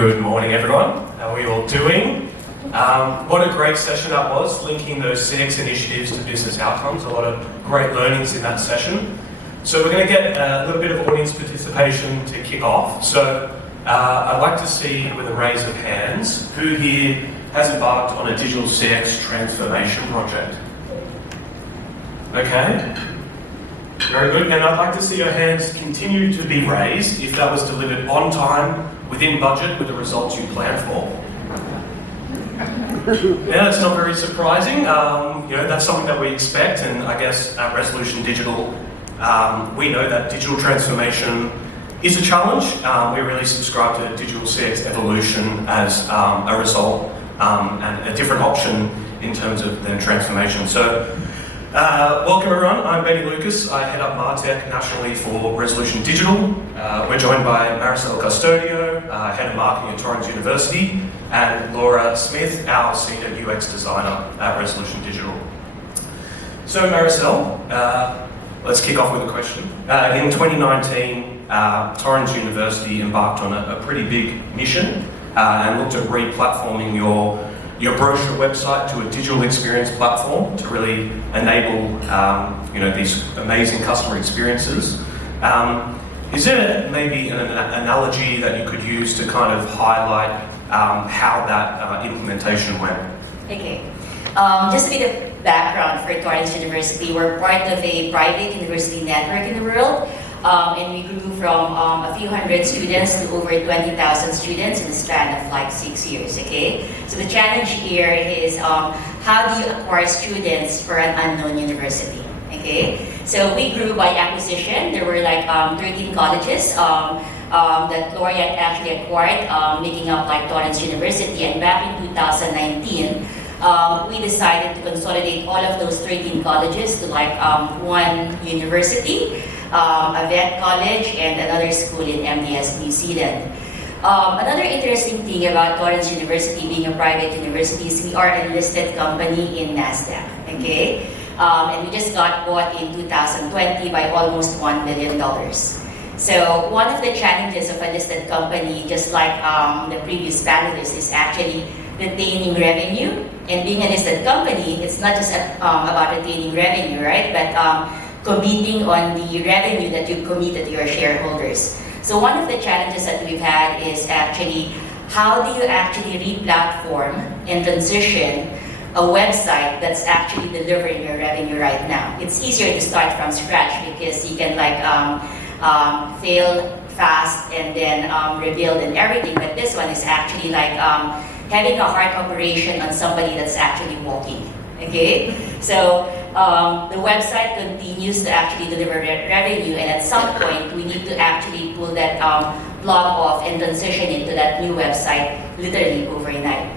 Good morning, everyone. How are we all doing? What a great session that was, linking those CX initiatives to business outcomes. A lot of great learnings in that session. So we're going to get a little bit of audience participation to kick off. So I'd like to see, with a raise of hands, who here has embarked on a digital CX transformation project? Okay. Very good. And I'd like to see your hands continue to be raised if that was delivered on time, within budget, with the results you planned for. Yeah, that's not very surprising. That's something that we expect, and I guess at Resolution Digital, we know that digital transformation is a challenge. We really subscribe to digital CX evolution as a result and a different option in terms of then transformation. So, welcome everyone, I'm Benny Lucas. I head up MarTech nationally for Resolution Digital. We're joined by Maricel Custodio, Head of Marketing at Torrens University, and Laura Smith, our Senior UX Designer at Resolution Digital. So Maricel, let's kick off with a question. In 2019, Torrens University embarked on a pretty big mission and looked at re-platforming your brochure website to a digital experience platform to really enable these amazing customer experiences. Is there maybe an analogy that you could use to kind of highlight how that implementation went? Okay. Just a bit of background for Torrens University. We're part of a private university network in the world. And we grew from a few hundred students to over 20,000 students in the span of like 6 years, okay? So the challenge here is how do you acquire students for an unknown university, okay? So we grew by acquisition. There were like 13 colleges that Laureate actually acquired, making up like Torrens University. And back in 2019, we decided to consolidate all of those 13 colleges to like one university. A vet college, and another school in MDS, New Zealand. Another interesting thing about Torrens University being a private university is we are a listed company in NASDAQ, okay? And we just got bought in 2020 by almost $1 billion. So one of the challenges of a listed company, just like the previous panelists, is actually retaining revenue. And being a listed company, it's not just about retaining revenue, right? But committing on the revenue that you've committed to your shareholders. So one of the challenges that we've had is actually how do you actually re-platform and transition a website that's actually delivering your revenue right now. It's easier to start from scratch because you can fail fast and then rebuild and everything, but this one is actually like having a hard operation on somebody that's actually walking, okay? So the website continues to actually deliver revenue, and at some point we need to actually pull that blog off and transition into that new website literally overnight.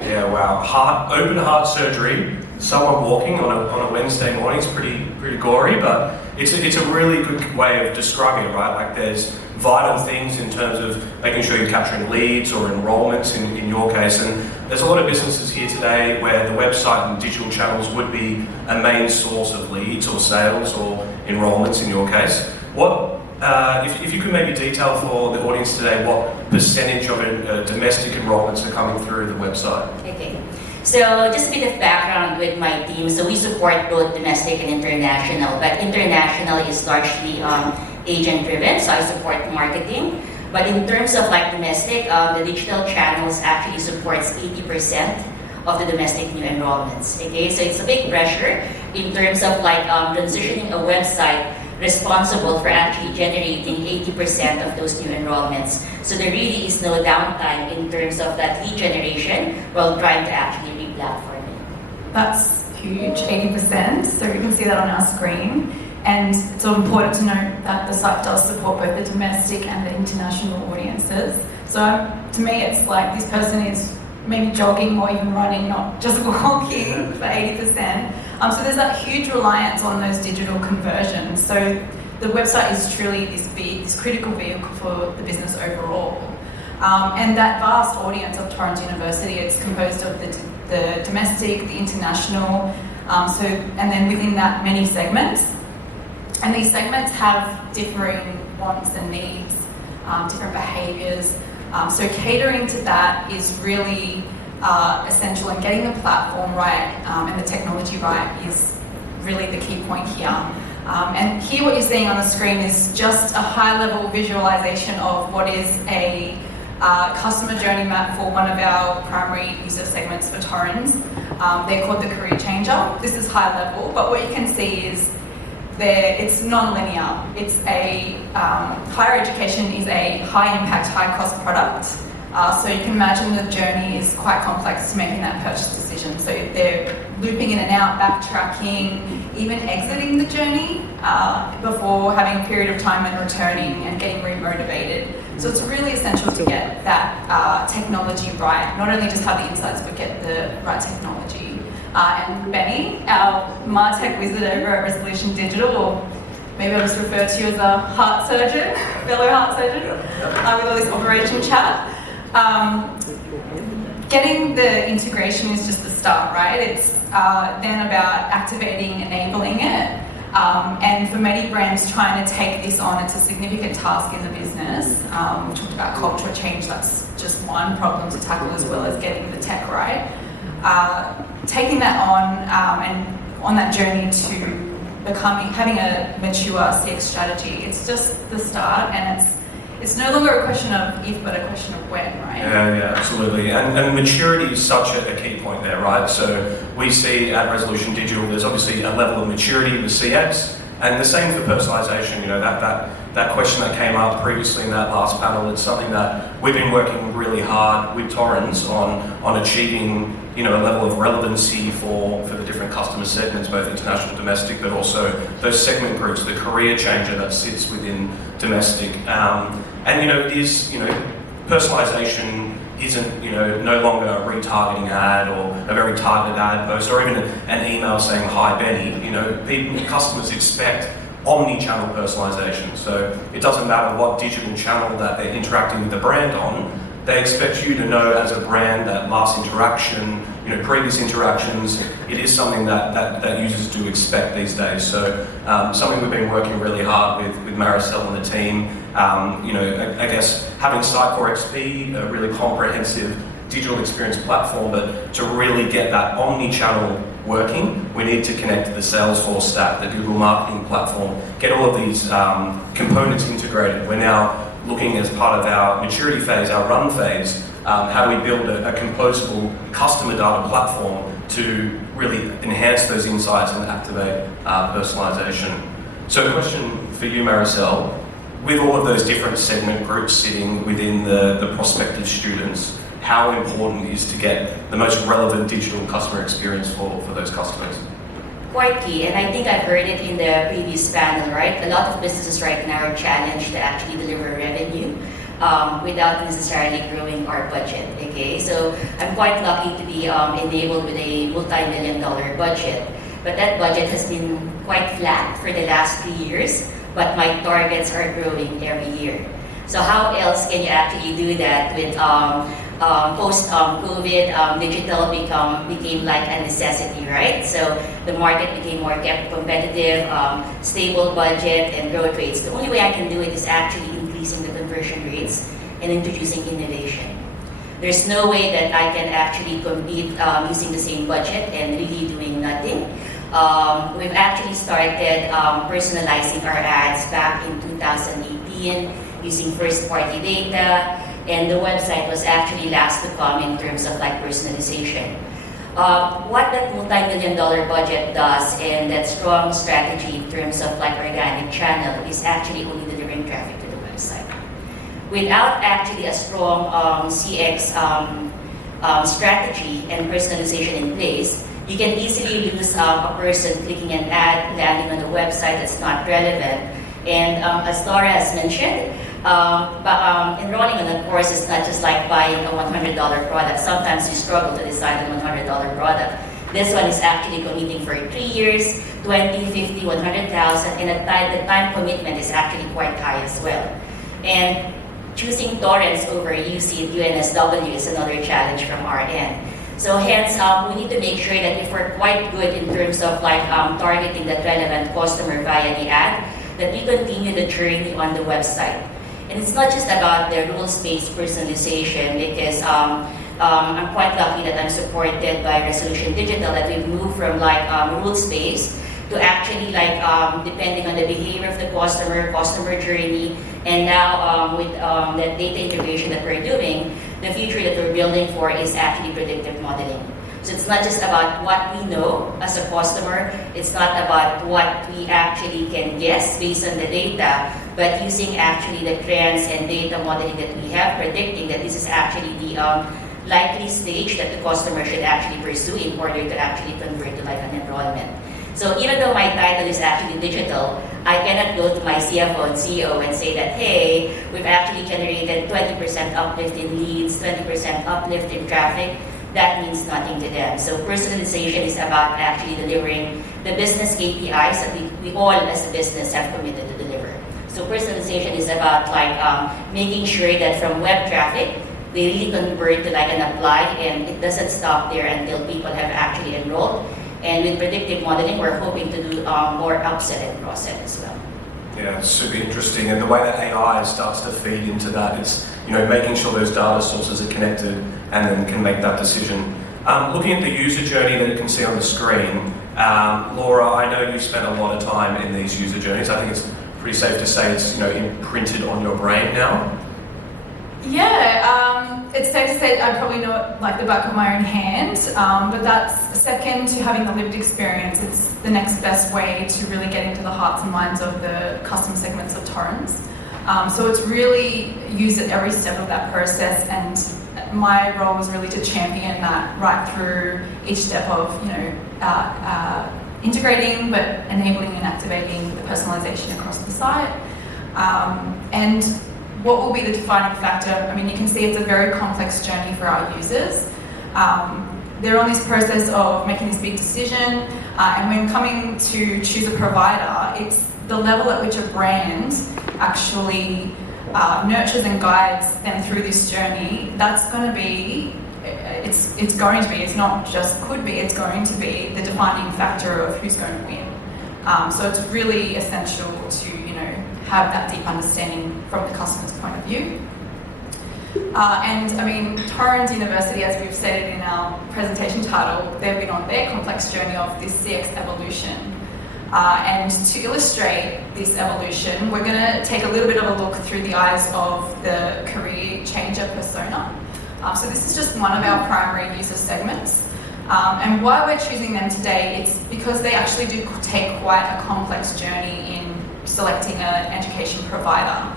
Yeah, wow. Open heart surgery, someone walking on a Wednesday morning is pretty gory, but it's a really good way of describing it, right? Like there's vital things in terms of making sure you're capturing leads or enrollments in your case, and there's a lot of businesses here today where the website and digital channels would be a main source of leads or sales or enrollments in your case. What, if you could maybe detail for the audience today what percentage of domestic enrollments are coming through the website? Okay. So just a bit of background with my team. So we support both domestic and international, but international is largely agent-driven, so I support marketing. But in terms of like domestic, the digital channels actually supports 80% of the domestic new enrollments. Okay, so it's a big pressure in terms of like transitioning a website responsible for actually generating 80% of those new enrollments. So there really is no downtime in terms of that lead generation while trying to actually re-platform it. That's huge, 80%. So we can see that on our screen. And it's all important to note that the site does support both the domestic and the international audiences. So to me, it's like this person is maybe jogging or even running, not just walking for 80%. So there's that huge reliance on those digital conversions. So the website is truly this critical vehicle for the business overall. And that vast audience of Torrens University, it's composed of the domestic, the international, and then within that many segments. And these segments have differing wants and needs, different behaviours. So catering to that is really essential, and getting the platform right and the technology right is really the key point here. And here what you're seeing on the screen is just a high-level visualization of what is a customer journey map for one of our primary user segments for Torrens. They're called the Career Changer. This is high level, but what you can see is it's non-linear. It's higher education is a high-impact, high-cost product. So you can imagine the journey is quite complex to making that purchase decision. So they're looping in and out, backtracking, even exiting the journey before having a period of time and returning and getting remotivated. So it's really essential to get that technology right, not only just have the insights, but get the right technology. And Benny, our MarTech wizard over at Resolution Digital, or maybe I'll just refer to you as a heart surgeon, fellow heart surgeon, with all this operation chat. Getting the integration is just the start, right? It's then about activating, enabling it. And for many brands trying to take this on, it's a significant task in the business. We talked about cultural change, that's just one problem to tackle, as well as getting the tech right. Taking that on and on that journey to having a mature CX strategy, it's just the start, and it's no longer a question of if, but a question of when, right? Yeah, absolutely. And maturity is such a key point there, right? So we see at Resolution Digital, there's obviously a level of maturity with CX, and the same for personalization. You know, that question that came up previously in that last panel, it's something that we've been working really hard with Torrens on achieving, you know, a level of relevancy for the different customer segments, both international, domestic, but also those segment groups, the career changer that sits within domestic. And, you know, it is, you know, personalization isn't, you know, no longer a retargeting ad or a very targeted ad post or even an email saying, "Hi, Benny." You know, customers expect omni-channel personalization. So it doesn't matter what digital channel that they're interacting with the brand on, they expect you to know as a brand that last interaction, you know, previous interactions, it is something that users do expect these days. So something we've been working really hard with Maricel and the team. You know, I guess having Sitecore XP, a really comprehensive digital experience platform, but to really get that omni-channel working, we need to connect to the Salesforce stack, the Google marketing platform, get all of these components integrated. We're now looking as part of our maturity phase, our run phase, how do we build a composable customer data platform to really enhance those insights and activate personalization. So a question for you, Maricel, with all of those different segment groups sitting within the prospective students, how important is to get the most relevant digital customer experience for those customers? Quite key, and I think I've heard it in the previous panel, right? A lot of businesses right now are challenged to actually deliver revenue without necessarily growing our budget, okay? So I'm quite lucky to be enabled with a multi-million-dollar budget, but that budget has been quite flat for the last 3 years, but my targets are growing every year. So how else can you actually do that with post-COVID, digital became like a necessity, right? So the market became more competitive, stable budget and growth rates. The only way I can do it is actually increasing the conversion rates and introducing innovation. There's no way that I can actually compete using the same budget and really doing nothing. We've actually started personalizing our ads back in 2018 using first-party data, and the website was actually last to come in terms of like personalization. What that multi-million-dollar budget does and that strong strategy in terms of like organic channel is actually only delivering traffic to the website. Without actually a strong CX strategy and personalization in place, you can easily lose a person clicking an ad, landing on a website that's not relevant. And as Laura has mentioned, enrolling in a course is not just like buying a $100 product. Sometimes you struggle to decide on a $100 product. This one is actually committing for 3 years, 20, 50, 100,000, and the time commitment is actually quite high as well. And choosing Torrens over UC UNSW is another challenge from our end. So hence, we need to make sure that if we're quite good in terms of like targeting that relevant customer via the ad, that we continue the journey on the website. And it's not just about the rules-based personalization, because I'm quite lucky that I'm supported by Resolution Digital, that we've moved from like rules-based to actually like depending on the behavior of the customer journey, and now with the data integration that we're doing, the future that we're building for is actually predictive modeling. So it's not just about what we know as a customer, it's not about what we actually can guess based on the data, but using actually the trends and data modeling that we have, predicting that this is actually the likely stage that the customer should actually pursue in order to actually convert to like an enrollment. So even though my title is actually digital, I cannot go to my CFO and CEO and say that, hey, we've actually generated 20% uplift in leads, 20% uplift in traffic. That means nothing to them. So personalization is about actually delivering the business KPIs that we all as a business have committed to deliver. So personalization is about like making sure that from web traffic, they really convert to like an apply, and it doesn't stop there until people have actually enrolled. And with predictive modeling, we're hoping to do more upsell and cross-sell as well. Yeah, it's super interesting. And the way that AI starts to feed into that, it's making sure those data sources are connected and then can make that decision. Looking at the user journey that you can see on the screen, Laura, I know you've spent a lot of time in these user journeys. I think it's pretty safe to say it's imprinted on your brain now. Yeah, it's safe to say I probably know it like the back of my own hand, but that's second to having the lived experience. It's the next best way to really get into the hearts and minds of the custom segments of Torrens. So it's really used at every step of that process, and my role was really to champion that right through each step of integrating but enabling and activating the personalization across the site. And what will be the defining factor? I mean, you can see it's a very complex journey for our users. They're on this process of making this big decision, and when coming to choose a provider, it's the level at which a brand actually nurtures and guides them through this journey. That's going to be, it's going to be, it's not just could be, it's going to be the defining factor of who's going to win. So it's really essential to have that deep understanding from the customer's point of view. And I mean, Torrens University, as we've stated in our presentation title, they've been on their complex journey of this CX evolution. And to illustrate this evolution, we're going to take a little bit of a look through the eyes of the career changer persona. So this is just one of our primary user segments. And why we're choosing them today, it's because they actually do take quite a complex journey in selecting an education provider.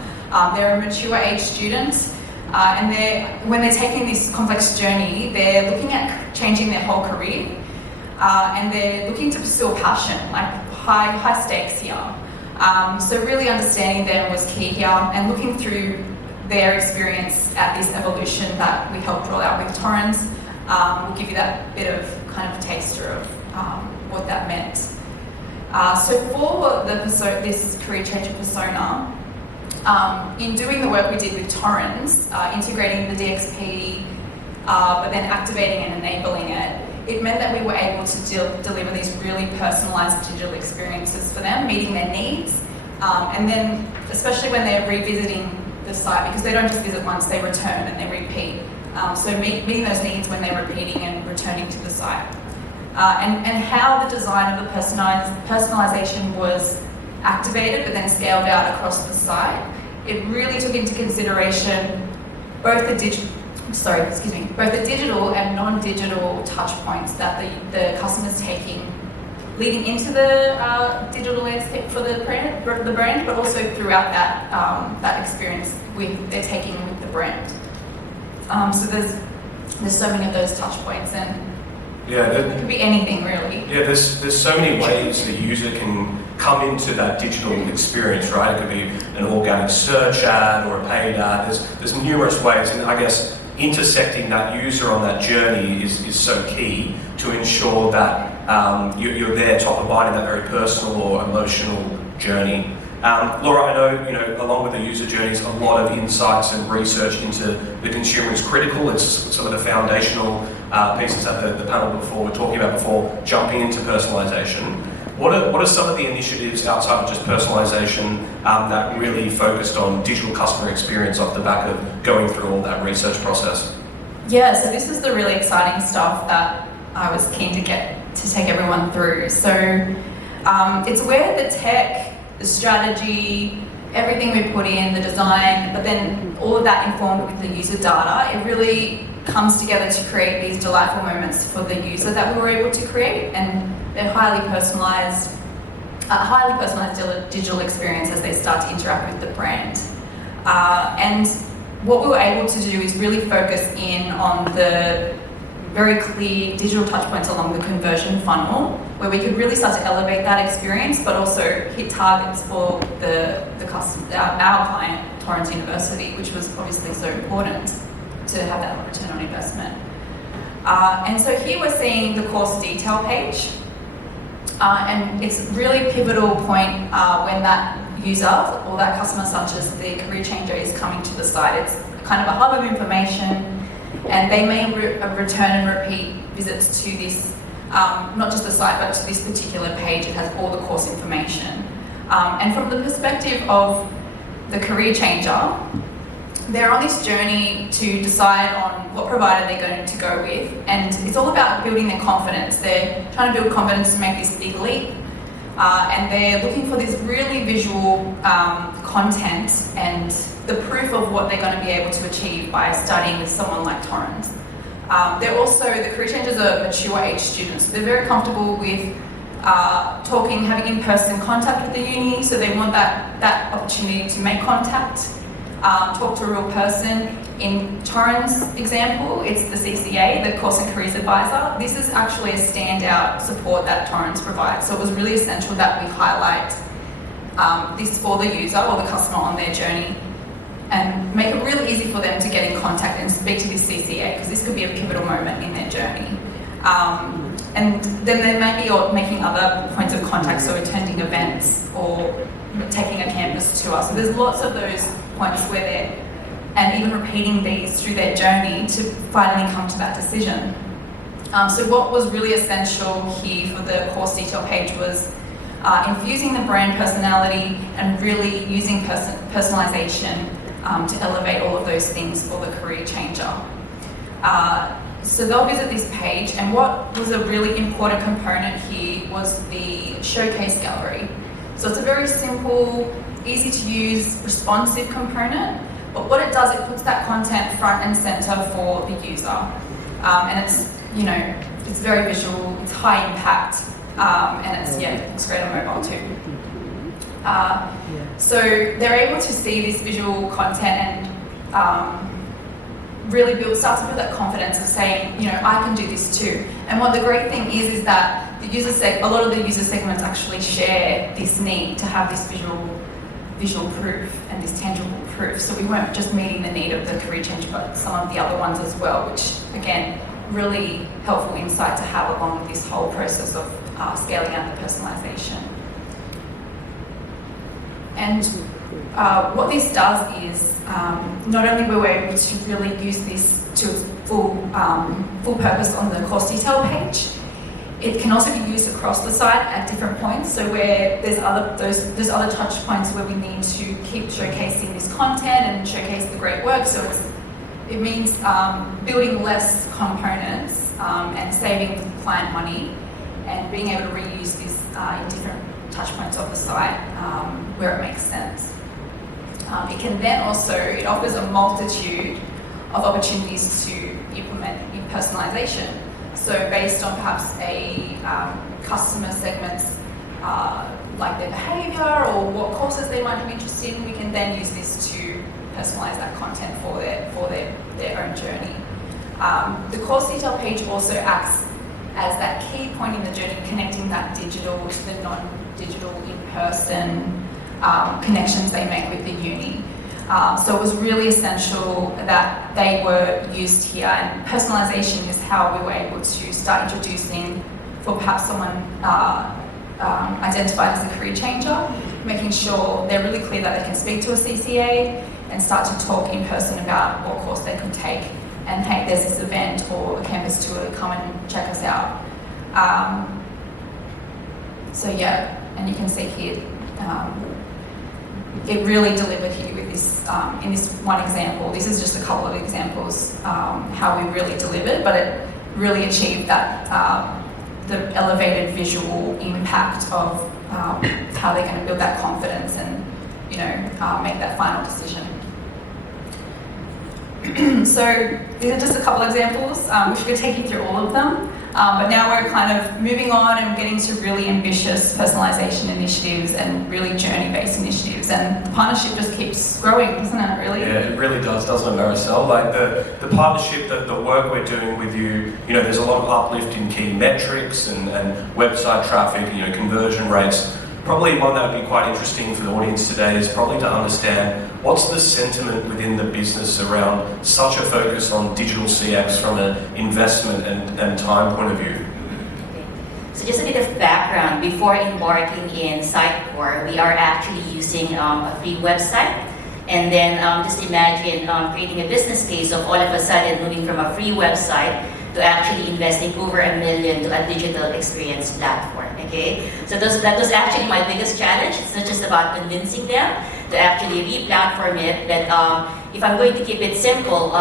They're a mature age student, and when they're taking this complex journey, they're looking at changing their whole career, and they're looking to pursue a passion, like high stakes here. So really understanding them was key here, and looking through their experience at this evolution that we helped roll out with Torrens will give you that bit of kind of taster of what that meant. So for this career changer persona, in doing the work we did with Torrens, integrating the DXP, but then activating and enabling it, it meant that we were able to deliver these really personalised digital experiences for them, meeting their needs, and then especially when they're revisiting the site, because they don't just visit once, they return and they repeat. So meeting those needs when they're repeating and returning to the site. And how the design of the personalisation was activated but then scaled out across the site, it really took into consideration both the digital and non-digital touch points that the customer's taking leading into the digital landscape for the brand, but also throughout that experience they're taking with the brand. So there's so many of those touch points, and it could be anything really. Yeah, there's so many ways the user can come into that digital experience, right? It could be an organic search ad or a paid ad. There's numerous ways, and I guess intersecting that user on that journey is so key to ensure that you're there top of mind in that very personal or emotional journey. Laura, I know, along with the user journeys, a lot of insights and research into the consumer is critical. It's some of the foundational pieces that the panel were talking about before jumping into personalization. What are some of the initiatives outside of just personalisation that really focused on digital customer experience off the back of going through all that research process? Yeah, so this is the really exciting stuff that I was keen to take everyone through. So it's where the tech, the strategy, everything we put in, the design, but then all of that informed with the user data, it really comes together to create these delightful moments for the user that we were able to create, and they're highly personalised digital experience as they start to interact with the brand. And what we were able to do is really focus in on the very clear digital touch points along the conversion funnel, where we could really start to elevate that experience, but also hit targets for the customer, our client, Torrens University, which was obviously so important to have that return on investment. And so here we're seeing the course detail page, and it's a really pivotal point when that user or that customer, such as the career changer, is coming to the site. It's kind of a hub of information, and they may return and repeat visits to this, not just the site, but to this particular page. It has all the course information. And from the perspective of the career changer, they're on this journey to decide on what provider they're going to go with, and it's all about building their confidence. They're trying to build confidence to make this big leap, and they're looking for this really visual content and the proof of what they're going to be able to achieve by studying with someone like Torrens. They're also, the career changers are mature age students, so they're very comfortable with talking, having in-person contact with the uni, so they want that opportunity to make contact, talk to a real person. In Torrens' example, it's the CCA, the Course and Careers Advisor. This is actually a standout support that Torrens provides, so it was really essential that we highlight this for the user or the customer on their journey, and make it really easy for them to get in contact and speak to this CCA, because this could be a pivotal moment in their journey. And then they may be making other points of contact, so attending events or taking a campus tour. So there's lots of those points where they're, and even repeating these through their journey to finally come to that decision. So what was really essential here for the course detail page was infusing the brand personality and really using personalization to elevate all of those things for the career changer. So they'll visit this page, and what was a really important component here was the showcase gallery. So it's a very simple, easy to use, responsive component, but what it does, it puts that content front and center for the user. And it's, it's very visual, it's high impact, and it's great on mobile too. So they're able to see this visual content and really start to build that confidence of saying, I can do this too. And what the great thing is that a lot of the user segments actually share this need to have this visual proof and this tangible proof. So we weren't just meeting the need of the career change, but some of the other ones as well, which again, really helpful insight to have along with this whole process of scaling out the personalization. And what this does is, not only were we able to really use this to its full purpose on the course detail page, it can also be used across the site at different points. So where there's other touch points where we need to keep showcasing this content and showcase the great work. So it means building less components and saving the client money, and being able to reuse this in different touch points of the site where it makes sense. It can then also, it offers a multitude of opportunities to implement in personalization. So based on perhaps a customer segment's like their behaviour or what courses they might be interested in, we can then use this to personalize that content for their own journey. The course detail page also acts as that key point in the journey, connecting that digital to the non-digital in-person connections they make with the uni. So it was really essential that they were used here, and personalisation is how we were able to start introducing, for perhaps someone identified as a career changer, making sure they're really clear that they can speak to a CCA and start to talk in person about what course they could take, and hey, there's this event or a campus tour, come and check us out. So yeah, and you can see here, it really delivered here with this, in this one example. This is just a couple of examples how we really delivered, but it really achieved that, the elevated visual impact of how they're going to build that confidence and, you know, make that final decision. So these are just a couple of examples. We could take you through all of them, but now we're kind of moving on and getting to really ambitious personalisation initiatives and really journey-based initiatives, and the partnership just keeps growing, doesn't it, really? Yeah, it really does, doesn't it, Maricel? Like the partnership, the work we're doing with you, you know, there's a lot of uplift in key metrics and website traffic, you know, conversion rates. Probably one that would be quite interesting for the audience today is probably to understand what's the sentiment within the business around such a focus on digital CX from an investment and time point of view. Okay. So just a bit of background, before embarking in Sitecore, we are actually using a free website. And then just imagine creating a business case of all of a sudden moving from a free website to actually investing over $1 million to a digital experience platform, okay? So that was actually my biggest challenge. It's not just about convincing them to actually re-platform it, but if I'm going to keep it simple,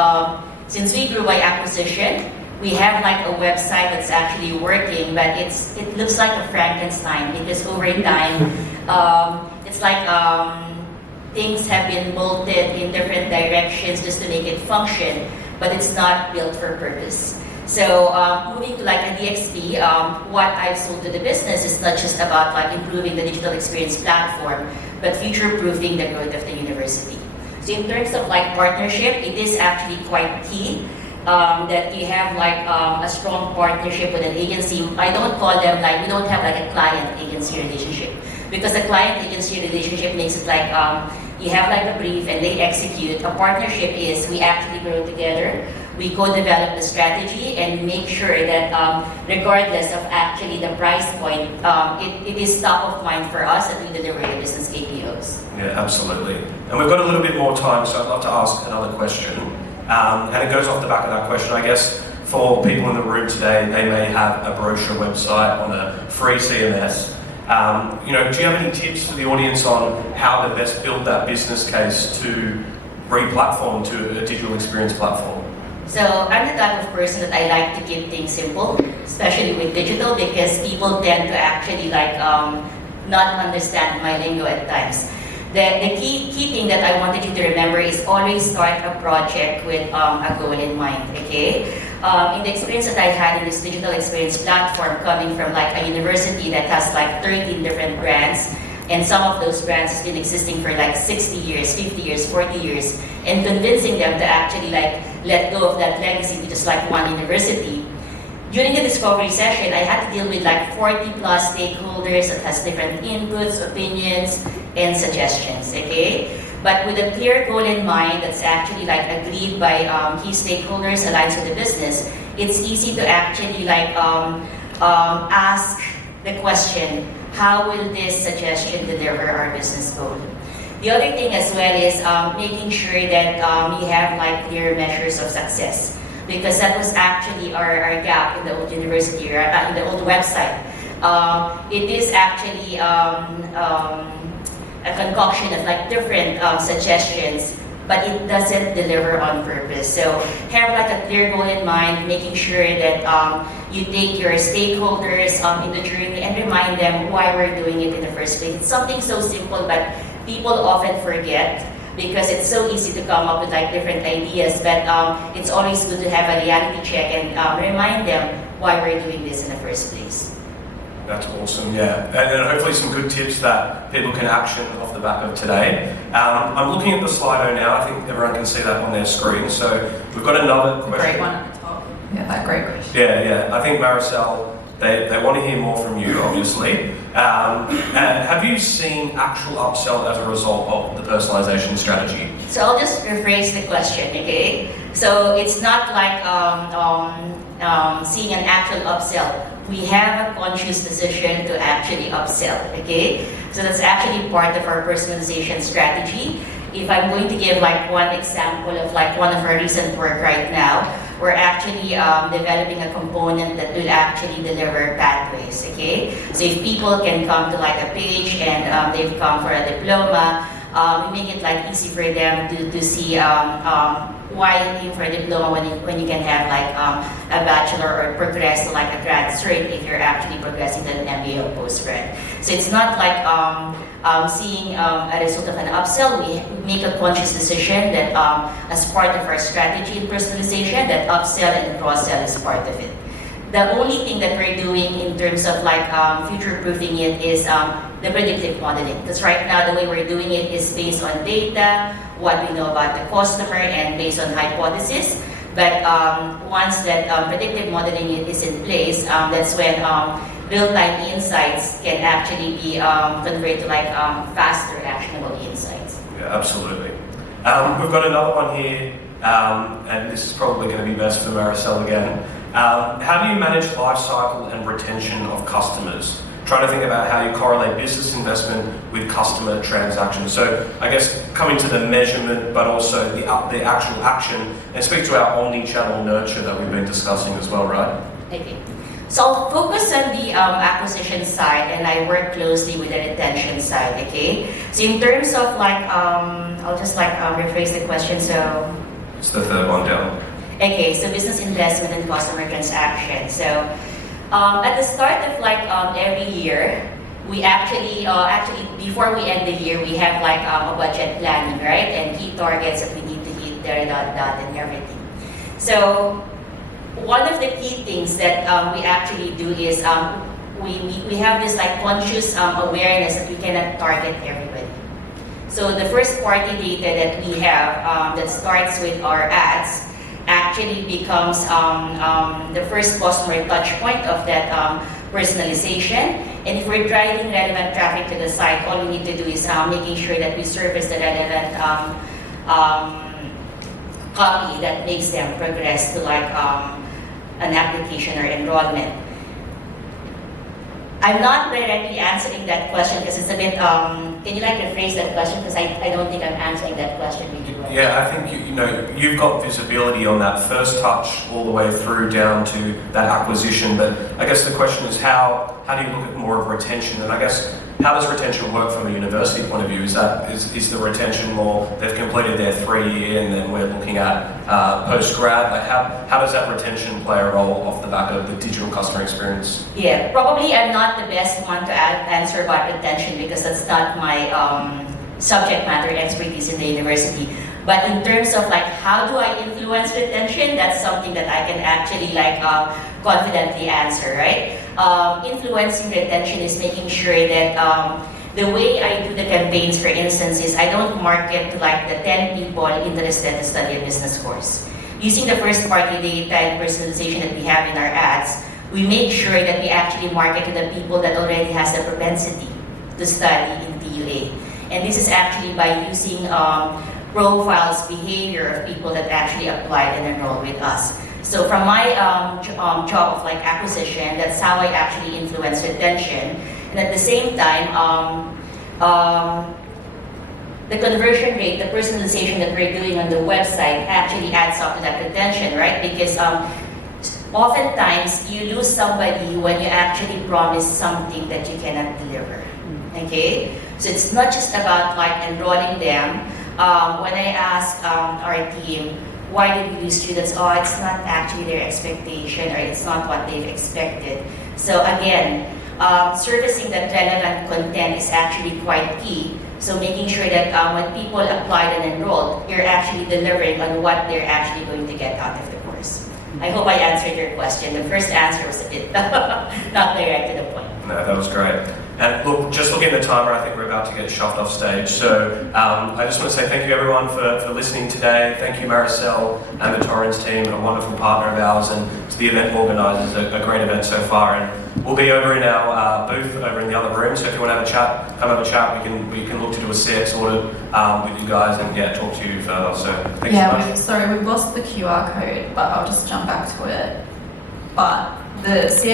since we grew by acquisition, we have like a website that's actually working, but it looks like a Frankenstein because over time, it's like things have been bolted in different directions just to make it function, but it's not built for purpose. So moving to like a DXP, what I've sold to the business is not just about like improving the digital experience platform, but future-proofing the growth of the university. So in terms of like partnership, it is actually quite key that you have like a strong partnership with an agency. I don't call them like, we don't have like a client-agency relationship, because a client-agency relationship makes it like you have like a brief and they execute. A partnership is we actually grow together. We co-develop the strategy and make sure that regardless of actually the price point, it is top of mind for us that we deliver the business KPIs. Yeah, absolutely. And we've got a little bit more time, so I'd love to ask another question. And it goes off the back of that question. I guess for people in the room today, they may have a brochure website on a free CMS. You know, do you have any tips for the audience on how to best build that business case to re-platform to a digital experience platform? So I'm the type of person that I like to keep things simple, especially with digital, because people tend to actually like not understand my lingo at times. The key thing that I wanted you to remember is always start a project with a goal in mind, okay? In the experience that I had in this digital experience platform, coming from like a university that has like 13 different brands, and some of those brands has been existing for like 60 years, 50 years, 40 years, and convincing them to actually like let go of that legacy to just like one university. During the discovery session, I had to deal with like 40 plus stakeholders that has different inputs, opinions, and suggestions, okay? But with a clear goal in mind that's actually like agreed by key stakeholders, aligns with the business, it's easy to actually like ask the question, how will this suggestion deliver our business goal? The other thing as well is making sure that you have like clear measures of success, because that was actually our gap in the old university, or in the old website. It is actually a concoction of like different suggestions, but it doesn't deliver on purpose. So have like a clear goal in mind, making sure that you take your stakeholders in the journey and remind them why we're doing it in the first place. It's something so simple, but people often forget because it's so easy to come up with like different ideas, but it's always good to have a reality check and remind them why we're doing this in the first place. That's awesome, yeah. And hopefully some good tips that people can action off the back of today. I'm looking at the Slido now. I think everyone can see that on their screen. So we've got another question. Great one at the top. Yeah, that great question. Yeah. I think Maricel, they want to hear more from you, obviously. And have you seen actual upsell as a result of the personalization strategy? So I'll just rephrase the question, okay? So it's not like seeing an actual upsell. We have a conscious decision to actually upsell, okay? So that's actually part of our personalization strategy. If I'm going to give like one example of like one of our recent work right now, we're actually developing a component that will actually deliver pathways, okay? So if people can come to like a page and they've come for a diploma, we make it like easy for them to see why aim for a diploma when you can have like a bachelor or progress to like a grad cert if you're actually progressing to an MBA or postgrad. So it's not like seeing a result of an upsell. We make a conscious decision that as part of our strategy in personalization, that upsell and cross-sell is part of it. The only thing that we're doing in terms of like future-proofing it is the predictive modeling. Because right now the way we're doing it is based on data, what we know about the customer, and based on hypothesis. But once that predictive modeling is in place, that's when real-time insights can actually be converted to like faster, actionable insights. Yeah, absolutely. We've got another one here, and this is probably going to be best for Maricel again. How do you manage life cycle and retention of customers? Trying to think about how you correlate business investment with customer transactions. So I guess coming to the measurement, but also the actual action, and speak to our omni-channel nurture that we've been discussing as well, right? Okay. So I'll focus on the acquisition side, and I work closely with the retention side, okay? So in terms of like, I'll just like rephrase the question, so. It's the third one down. Okay, so business investment and customer transaction. So at the start of like every year, we actually before we end the year, we have like a budget planning, right? And key targets that we need to hit there, and everything. So one of the key things that we actually do is we have this like conscious awareness that we cannot target everybody. So the first party data that we have that starts with our ads actually becomes the first customer touch point of that personalization. And if we're driving relevant traffic to the site, all we need to do is making sure that we surface the relevant copy that makes them progress to like an application or enrollment. I'm not directly answering that question because it's a bit, can you like rephrase that question? Because I don't think I'm answering that question really well. Yeah, I think you've got visibility on that first touch all the way through down to that acquisition, but I guess the question is how do you look at more of retention? And I guess how does retention work from a university point of view? Is the retention more they've completed their 3-year and then we're looking at post-grad? Like how does that retention play a role off the back of the digital customer experience? Yeah, probably I'm not the best one to answer about retention because that's not my subject matter expertise in the university. But in terms of like how do I influence retention, that's something that I can actually like confidently answer, right? Influencing retention is making sure that the way I do the campaigns, for instance, is I don't market to like the 10 people interested to study a business course. Using the first party data and personalization that we have in our ads, we make sure that we actually market to the people that already has the propensity to study in TUA. And this is actually by using profiles, behavior of people that actually applied and enrolled with us. So from my job of like acquisition, that's how I actually influence retention. And at the same time, the conversion rate, the personalization that we're doing on the website actually adds up to that retention, right? Because oftentimes you lose somebody when you actually promise something that you cannot deliver, okay? So it's not just about like enrolling them. When I ask our team, why did we lose students? Oh, it's not actually their expectation or it's not what they've expected. So again, servicing that relevant content is actually quite key. So making sure that when people applied and enrolled, you're actually delivering on what they're actually going to get out of the course. I hope I answered your question. The first answer was a bit not direct to the point. No, that was great. And look, just looking at the timer, I think we're about to get shoved off stage. So I just want to say thank you everyone for listening today. Thank you Maricel and the Torrens team, a wonderful partner of ours, and to the event organisers, a great event so far. And we'll be over in our booth over in the other room. So if you want to have a chat, come have a chat. We can look to do a CX audit with you guys and talk to you further. So thanks so much. We've lost the QR code, but I'll just jump back to it. But the CX